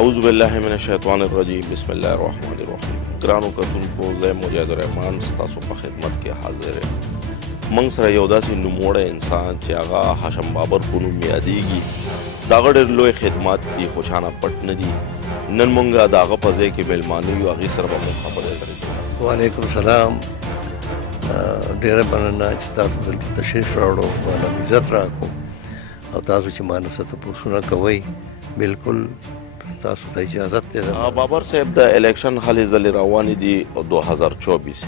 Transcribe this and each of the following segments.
اعوذ بالله من الشیطان الرجیم بسم الله الرحمن الرحیم. ګرانو کتونکو زه مجاهد الرحمن ستاسو په خدمت کې حاضر یم. موږ سره یو داسې نوموړی انسان چې هغه هاشم بابر په نوم یادیږي. د هغه ډېر لوی خدمات دي خو چانه پټ نه دي. نن موږ د هغه په ځای کې میلمانه یو، هغې سره به موږ خبرې لرو. وعلیکم السلام. ډېره مننه چې تاسو دلته تشریف راوړو، ماله عزت راکړو او تاسو چې مانه څه تپوسونه کوئ بالکل تاسو ته اجازت دی. بابر صاحب د الیکشن هلې ځلې روانې دي 2024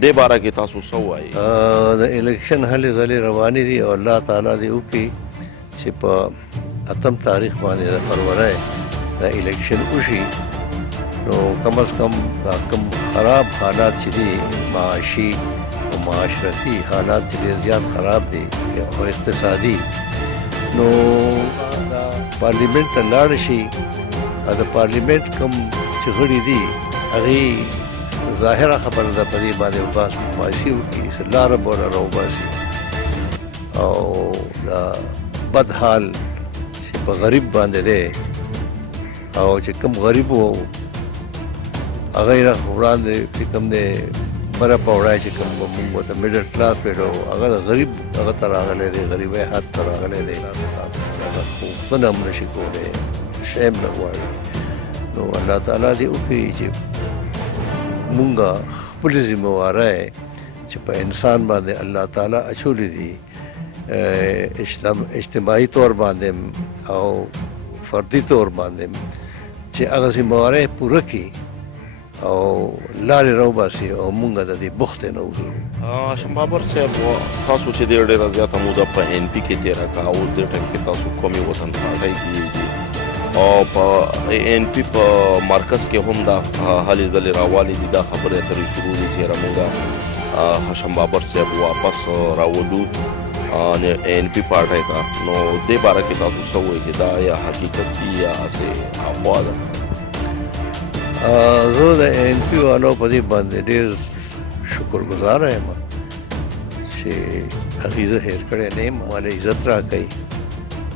دې باره کې تاسو څه وایي؟ د الیکشن هلې ځلې روانې دي او الله تعالی دې وکړي چې په 8 تاریخ باندې د فروری د الیکشن وشي، نو کم از کم دا کم خراب حالات چې دي معاشي او معاشرتي حالات چې ډېر زیات خراب دي او اقتصادي، نو دا پارلیمنت ته لاړ شي. د پارلیمنت کوم چې غړي دي هغې ظاهره خبره ده په دې باندې بحث مباحثې وکړي، څه لاره به ورله راوباسي او دا بد حال چې په غریب باندې دی او چې کوم غریب و هغه یې وړاندې چې کوم دی بره په وړای چې کوم مونږ ورته میډل کلاس ویلو، هغه د غریب هغه ته راغلی دی، غریبۍ حد ته راغلی دی، پوښتنه هم نشي کولی، شی هم نه غواړي. نو الله تعالی دې وکړي چې مونږ خپلې ذمهوارۍ چې په انسان باندې الله تعالی اچولې دي، اجتماعي طور باندې او فردي طور باندې چې هغه ذمهوارۍ پوره کړي او لارې راوباسي او مونږ د دې بختې نه وځو. هاشم بابر صاحب، تاسو چې ډېره زیاته موده په ان پي کې تېره کړه، اوس دې ټایم کې تاسو قومي وطن پارټۍ کې او په ان پي په مرکز کې هم دا هلې ځلې راوالې دي، دا خبرې اترې شروع دي چې یاره موږ هاشم بابر صاحب واپس راولو ان پي پارټۍ ته. نو دې باره کې تاسو څه وایئ چې دا یا حقیقت دي یا هسې افوا ده؟ زه د ان پي والو په دې باندې ډېر شکرګزاره یم چې هغې زه هېر کړی نه یم، ماله عزت راکوي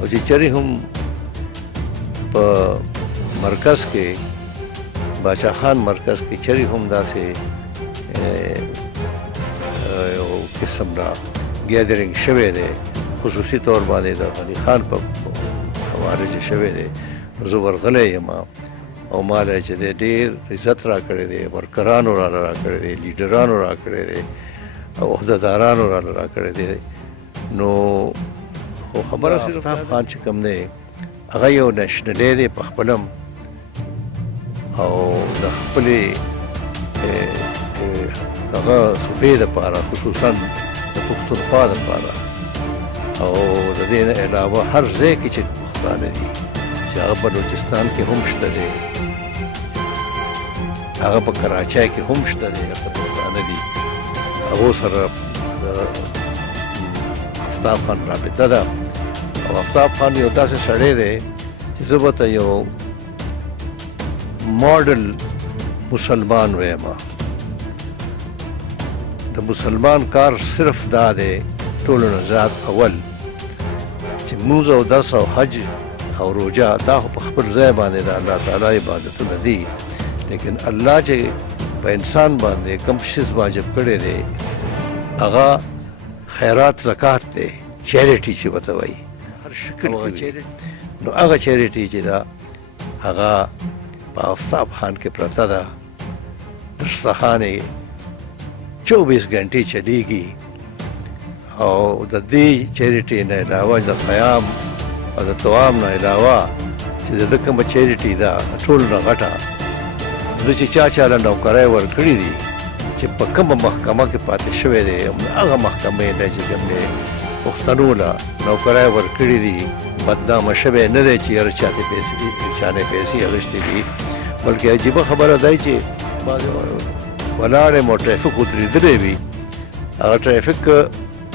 او چې چېرې هم په مرکز کې باچا خان مرکز کې چېرې هم داسې یو قسم را ګیدرینګ شوی دی، خصوصي طور باندې د غني خان په حواله چې شوی دی، نو زه ورغلی یم او ماله چې دی ډېر عزت راکړی دی، ورکرانو راله راکړی دی، لیډرانو راکړی دی او عهدهدارانو راله راکړی دی. نو خو خبره صرف افتاب خان چې کوم دی هغه یو نیشنلی دی په خپلم او د خپلې هغه صوبې دپاره خصوصا د پښتونخوا دپاره او د دې نه علاوه هر ځای کې چې پښتانه دي، چې هغه بلوچستان کې هم شته دی، هغه په کراچۍ کې هم شته دی، هغه پښتانه دي، هغو سره د افتاب خان رابطه ده. او افتاب خان یو داسې سړی دی چې زه به ته یو ماډل مسلمان ویم. د مسلمان کار صرف دا دی ټولو نه زیات اول چې مونځ او دس او حج او روژه دا خو په خپل ځای باندې د الله تعالی عبادتونه دي، لیکن الله چې په انسان باندې کوم شیز واجب کړی دی هغه خیرات زکات دی، چیریټي چې ورته وایي هر شکل کې. نو هغه چیریټي چې ده هغه په افتاب خان کې پرته ده، دسترخوان 24 غنټې چلیږي او د دې چیریټي نه علاوه د قیام او د توام نه علاوه چې د ده کومه چیریټي ده ټول نه غټه ده چې چا له نوکرۍ ورکړي دي چې په کومه محکمه کې پاتې شوی دی، هغه محکمې نه چې کوم دی پښتنو له نوکرۍ ورکړي دي، بدنامه شوی نه دی چې یاره چانې پیسې اخیستې دي، بلکې عجیبه خبره دی چې ولاړ یم او ټرافیک ودرېدلی وي، هغه ټرافیک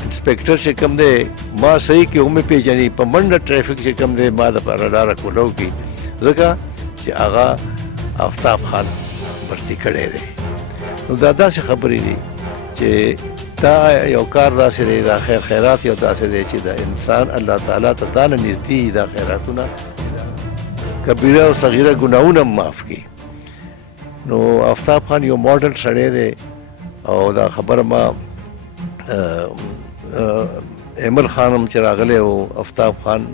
انسپکټر چې کوم دی ما صحیح کې هم پېژني، په منډه ټرافیک چې کوم دی ما دپاره لاره کولو کړي، ځکه چې هغه افتاب خان برتي کړی دی. نو دا داسې خبرې دي چې دا یو کار داسې دی، دا خیرات یو داسې دی چې د انسان الله تعالی ته دا نه نږدې دا خیراتونه کبیره او صغیره ګناهونه معاف کړي. نو آفتاب خان یو ماډل سړی دی او دا خبره ما ایمل خان هم چې راغلی و آفتاب خان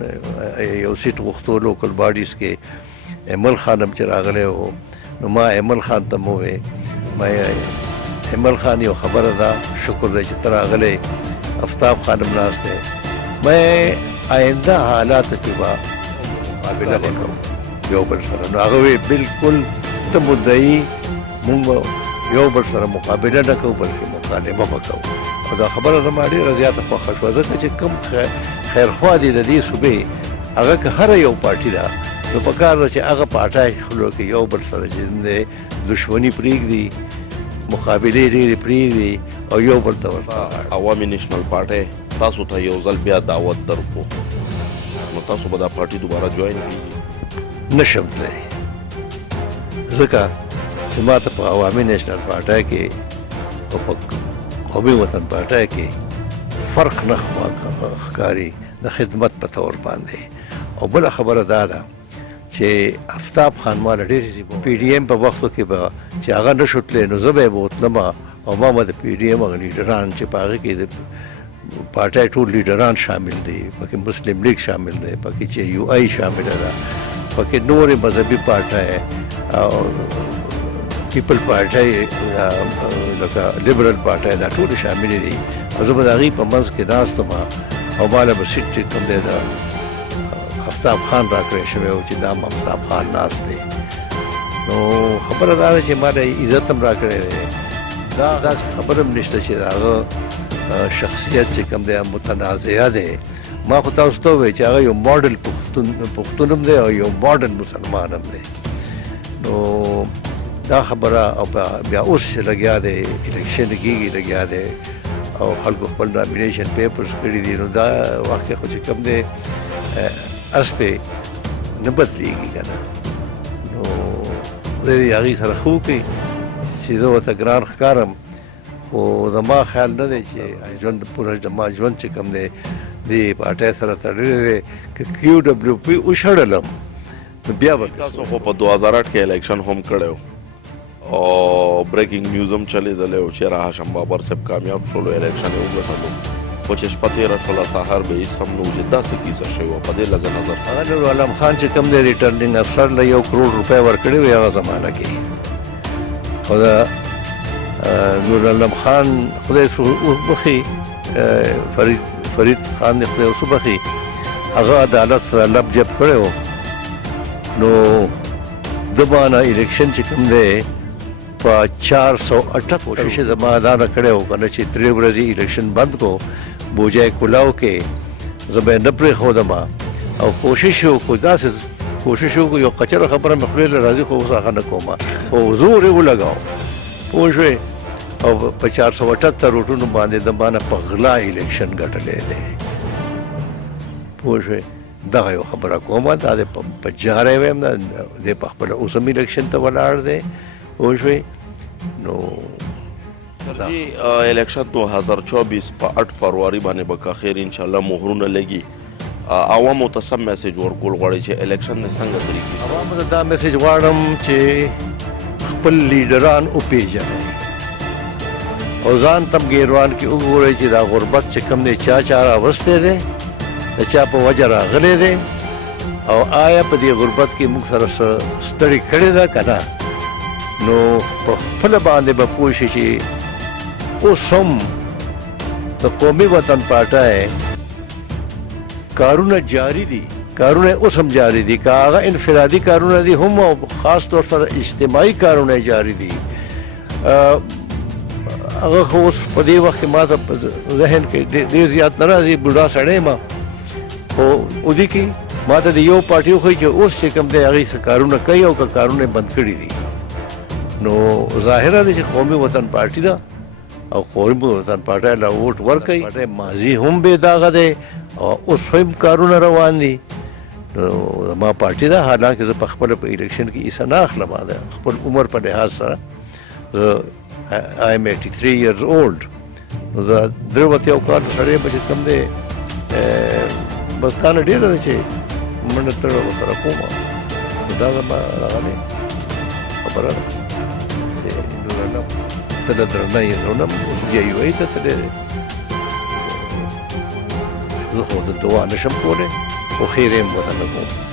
یو سیټ غوښتو لوکل باډیز کې ایمل خان هم چې راغلی و نو ما ایمل خان ته مو وویل ما ایمل خان یو خبره ده شکر دی چې ته راغلی آفتاب خان هم ناست دی ما آینده حالاتو کې به مقابله به کوو یو بل سره نو هغه وی بلکل ته مدعي مونږ یو بل سره مقابله نه کوو بلکې مکالمه به کوو او دا خبره زما ډېره زیاته خوښه شوه ځکه چې کوم خیرخوا دي د دې صوبې هغه که هره یو پارټي ده نو پکار ده چې هغه پارټۍ خپلو کې یو بل سره چې دی دشمني پرېږدي مقابلې ډېرې پرېږدي او یو بل ته ورته عوامي نیشنل پارټۍ تاسو ته یو ځل بیا دعوت درکړو نو تاسو به دا پارټي دوباره جوین کړئ نشم تللی ځکه چې ما ته په عوامي نیشنل پارټۍ کې او په قومي وطن پارټۍ کې فرق نه ښکاري د خدمت په طور باندې او بله خبره دا ده چې آفتاب خان ما له ډېرې پی ډي ایم په وختو کې به چې هغه نه شو تللی نو زه به یې بوتلم او ما به د پی ډي ایم هغه لیډران چې په هغه کې د پارټۍ ټول لیډران شامل دي پکې مسلم لیگ شامل دی پکې چې یو آی شامله ده پکې نورې مذهبي پارټۍ او پیپل پارټۍ لکه لیبرل پارټۍ دا ټولې شاملې دي او زه به د هغې په منځ کې ناست وم او ما له به سیټ چې کوم دی د آفتاب خان راکړی شوی و چې دا آفتاب خان ناست دی نو خبره دا ده چې ما له عزت هم راکړی دی دا داسې خبره هم نشته چې د هغه شخصیت چې کوم دی متنازعه دی ما خو تاسو ته ووایي چې هغه یو ماډل پښتون هم دی او یو ماډرن مسلمان هم دی نو دا خبره او بیا اوس چې لګیا دی الیکشن کېږي لګیا دی او خلکو خپل نامینیشن پیپرز کړي دي نو دا وخت خو چې کوم دی اس پې نه بدلېږي که نه نو خدای دې هغې سره ښه وکړي چې زه ورته ګران ښکارم خو زما خیال نه دی چې ژوند پوره زما ژوند چې کوم دی دې پارټۍ سره تړلی دی که کیو ډبلیو پي وشړلم نو بیا به تاسو خو په 2008 کې الیکشن هم کړی او بریکینګ نیوز هم چلیدلی و چې هاشم بابر صاحب کامیاب شولو الیکشن یې وګټلو خو چې شپه تېره شوله سهار به هېڅ هم نه و چې داسې کیسه شوې وه په دې لږه نظر هغه نور عالم خان چې کوم دی ریټرنینګ افسر له 1 کروڑ روپۍ ورکړې وې هغه زمانه کې او د نور عالم خان خدای وبخي فرید خان دې خدای وبخي هغه عدالت سره لب جب کړی و نو د باندې الیکشن چې کوم دی په 408 کوشش یې زما دا نه کړی و که نه چې 3 ورځې الیکشن بند کو بوجای کلاو کې زه به یې نه پرېښودم او کوشش یې وکړو داسې کوشش یې وکړو یو قچره خبره مې خولې له راځي خو اوس هغه نه کوم خو زور یې ولګاو پوه شوې او په 478 روټونو باندې د باندې په غلا الیکشن ګټلی دی پوه شوې دغه یو خبره کوم دا د په جاره ویم د په خپل اوسم الیکشن ته ولاړ دی پوه شوې نو سرجي الیکشن 2024 په 8 فروری باندې به که خیر انشاءالله مهرونه لګي عوامو ته سم میسج ورکول غواړئ چې الیکشن نه څنګه طریقې عوامو ته دا میسج غواړم چې خپل لیډران وپېژنئ او ځان تم ګیروان کې وګورئ چې دا غربت چې کوم دی چا راوستی دی د چا په وجه راغلی دی او آیا په دې غربت کې موږ سره ستړې کړې ده که نه نو په خپله باندې به پوه شي چې اوس هم د قومي وطن پارټۍ کارونه جاری دي کارونه اوس هم جاری دي که هغه انفرادي کارونه دي هم او خاص طور سره اجتماعي کارونه جاری دي هغه خو اوس په دې وخت کې ما ته په ذهن کې ډېر زیات نه راځي بوډا سړی یم خو ودې کې ما ته د یو پارټي وښایي چې اوس چې کوم دی هغې څه کارونه کوي او که کارونه بند کړي دي نو ظاهره دی چې قومي وطن پارټي ده او قومي وطن پارټۍ له ووټ ورکوي ماضي هم بې داغه دی او اوس هم کارونه روان دي نو زما پارټي ده حالانکه زه په خپله په الیکشن کې حصه نه اخلم د خپل عمر په لحاظ سره زه I am 83 years old نو د 83 کال سړی به چې کوم دی بس تا نه ډېره ده چې منډه تړه ورسره کومه دا زما راغلی خبره ده چې نورنم ته د درنه یې نورنم اوس بیا یو ای ته تللی دی زه خو د دعا نشم کولی خو خیر یې هم ورته نه کوم